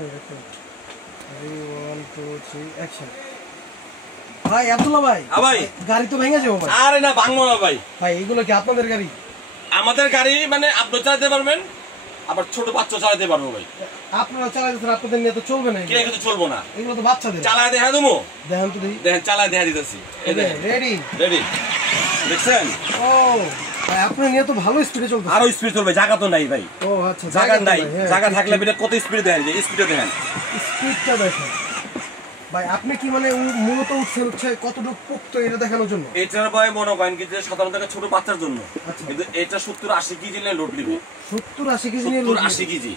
1 2 3 action. ভাই আব্দুল্লাহ ভাই, ভাই গাড়ি তো ভেঙে যাবো ভাই। আরে না, ভাঙবো না ভাই। ভাই এগুলো কি আপনাদের গাড়ি? আমাদের গাড়ি মানে আপনি চালাতে পারবেন, আবার ছোট বাচ্চা চালাতে পারবো ভাই। আপনারা চালাতেছেন, আপনাদের নিয়ে তো চলবে না। কে কিন্তু চলবো না, এগুলো তো বাচ্চাদের। চালায় দেখা দেবো, দেখেন তো দেখি। দেখেন চালায় দেখা দিতেছি। রেডি রেডি, দেখছেন? ও ভাই আপনার নিয়ে তো ভালো স্পিডে চলছে। আরো স্পিড চলবে, জায়গা তো নাই ভাই। ও আচ্ছা, জায়গা নাই, জায়গা থাকলে বিটা কত স্পিড দেখেন, যে স্পিডে দেখেন, স্পিডটা দেখেন ভাই। আপনি কি মানে মূলত উঠছে কতটুকু পোক্ত এটা দেখানোর জন্য? এটার ভাই মনে করেন কি যে সাধারণত ছোট বাচ্চার জন্য, কিন্তু এটা 70-80 কেজি নিয়ে লোড নিবে। 70-80 কেজি নিয়ে 70-80 কেজি।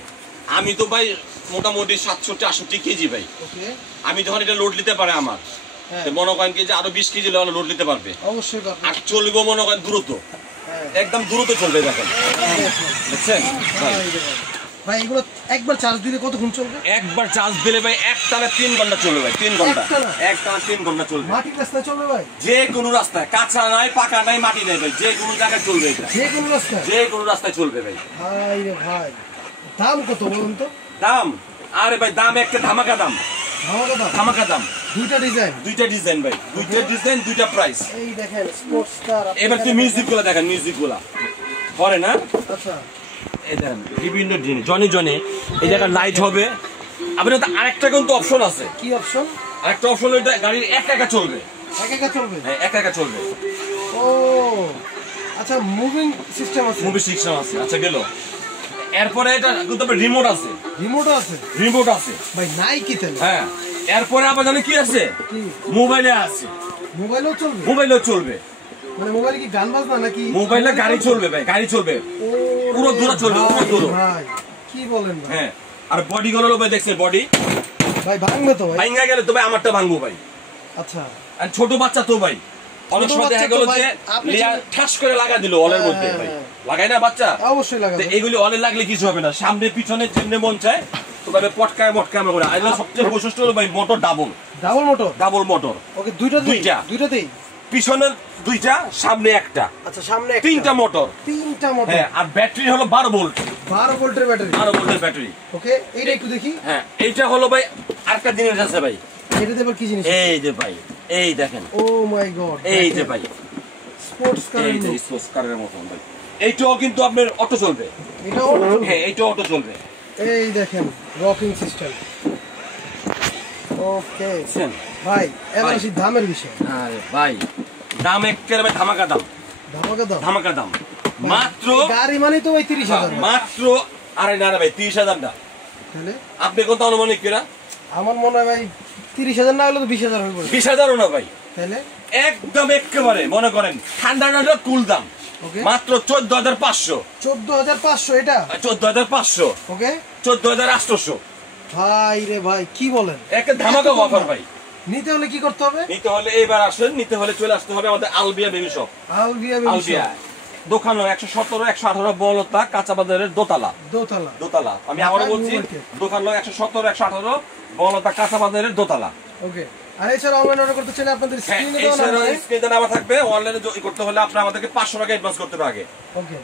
আমি তো ভাই মোটামুটি 67-68 কেজি ভাই। আমি যখন এটা লোড নিতে পারে আমার, মনে করেন কি যে আরো 20 কেজি লোড নিতে পারবে অবশ্যই। আর চলবে মনে করেন দ্রুত, একদম দ্রুত চলবে। দেখেন দেখছেন ভাই, এগুলো একবার চার্জ দিলে কতক্ষণ চলবে? একবার চার্জ দিলে ভাই একটানা 3 ঘন্টা চলবে ভাই। 3 ঘন্টা, একটানা 3 ঘন্টা চলবে। মাটির রাস্তায় চলবে ভাই? যে কোনো রাস্তায়, কাঁচা নাই, পাকা নাই, মাটি নাই ভাই, যে কোনো জায়গায় চলবে এটা। যে কোনো রাস্তায়? যে কোনো রাস্তায় চলবে ভাই। ভাই রে ভাই, দাম কত বলুন তো? দাম, আরে ভাই দাম একটা ধামাকা দাম। ধামাকা দাম? ধামাকা দাম। দুইটা ডিজাইন? দুইটা ডিজাইন ভাই, দুইটা ডিজাইন, দুইটা প্রাইস। এই দেখেন স্পোর্টস কার। এবার তুই মিউজিক গুলো দেখেন, মিউজিক গুলা পরে না। আচ্ছা, এই দেখেন বিভিন্ন জিনিস, জনি জনি এই জায়গায় লাইট হবে। আপনার আরেকটা কিন্তু অপশন আছে। কি অপশন? আরেকটা অপশন, এটা গাড়ির একা একা চলবে। একা একা চলবে? হ্যাঁ, একা একা চলবে। ও আচ্ছা, মুভিং সিস্টেম আছে? মুভি সিস্টেম আছে। আচ্ছা গেল, এরপরে এটা কিন্তু রিমোট আছে। রিমোটও আছে? রিমোট আছে ভাই, নাই কি তাহলে? হ্যাঁ, এরপরে আবার জানি কি আছে, কি? মোবাইলে আছে। মোবাইলেও চলবে? মোবাইলেও চলবে। মানে মোবাইলে কি গান বাজনা নাকি? মোবাইলে গাড়ি চলবে ভাই, গাড়ি চলবে, পুরো দূরে চলবে, পুরো দূরে। ভাই কি বলেন ভাই? হ্যাঁ, আর বডি গুলো ভাই দেখছেন, বডি ভাই ভাঙবে তো ভাই? ভাঙা গেলে তো ভাই আমারটা ভাঙবো ভাই। আচ্ছা, আর ছোট বাচ্চা তো ভাই, অনেক সময় দেখা গেল যে ঠাস করে লাগা দিল অলের মধ্যে ভাই, লাগাই না বাচ্চা? অবশ্যই লাগাবে। এগুলি অলে লাগলে কিছু হবে না, সামনে পিছনে যেমনি মন চায় তো ভাই পটকায় মটকায় আমরা করে। আর সবচেয়ে বৈশিষ্ট্য হলো ভাই motor double. Double motor? Double motor. Okay, দুইটাতেই? পিছনে দুইটা, সামনে একটা। আচ্ছা, সামনে একটা। তিনটা মোটর। তিনটা মোটর? হ্যাঁ, আর ব্যাটারি হলো 12 ভোল্ট। 12 ভোল্টের ব্যাটারি? 12 ভোল্টের ব্যাটারি। ওকে, এইটা একটু দেখি। হ্যাঁ, এইটা হলো ভাই আরেকটা জিনিস আছে ভাই। এটাতে আবার কি জিনিস? এই যে ভাই, এই দেখেন, ও মাই গড, এই যে ভাই স্পোর্টস কার। এই যে স্পোর্টস কারের মতন ভাই। এইটাও কিন্তু আপনার অটো চলবে। এটাও অটো চলবে? হ্যাঁ, এইটাও অটো চলবে। এই দেখেন রকিং সিস্টেম। ওকে ভাই, এবার আসি দামের বিষয়। আরে ভাই, দাম একেবারে ধামাকা দাম। ধামাকা দাম? ধামাকা দাম। মাত্র গাড়ি মানে তো ভাই 30,000। মাত্র, আরে না ভাই 30,000 না। তাহলে আপনি কত অনুমানিক কিনা? আমার মনে হয় ভাই 30,000 না হলে তো 20,000 হয়ে পড়বে। 20,000ও না ভাই। তাহলে একদম একেবারে মনে করেন ঠান্ডা ঠান্ডা কুল দাম, মাত্র 14,500। 14,500 এটা? 14,500। ওকে, 14,800। ভাই রে ভাই, কি বলেন? একটা ধামাকা অফার ভাই। নিতে হলে কি করতে হবে? নিতে হলে এবার আসেন, নিতে হলে চলে আসতে হবে আমাদের আলবিয়া বেবি শপ। আলবিয়া দোকান 117 118 বলতা কাঁচা বাজারের দোতলা। দোতলা আমি আবারও বলছি, দোকান 117 118 বলতা কাঁচা বাজারের দোতলা। ওকে, আর এছাড়া অনলাইন অর্ডার করতে চাইলে আপনাদের স্ক্রিনে নাম্বার থাকবে। অনলাইনে করতে হলে আপনি আমাদেরকে 500 টাকা অ্যাডভান্স করতে হবে আগে। ওকে,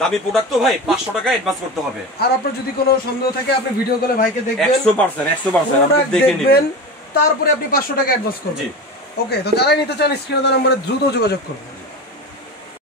দামি প্রোডাক্ট তো ভাই, 500 টাকা অ্যাডভান্স করতে হবে। আর আপনার যদি কোনো সন্দেহ থাকে আপনি ভিডিও কলে ভাইকে দেখবেন, 100% আপনি দেখে নেবেন, তারপরে আপনি 500 টাকা অ্যাডভান্স করবেন। ওকে, তো যারাই নিতে চান স্ক্রিনে দেওয়া নম্বরে দ্রুত যোগাযোগ করুন।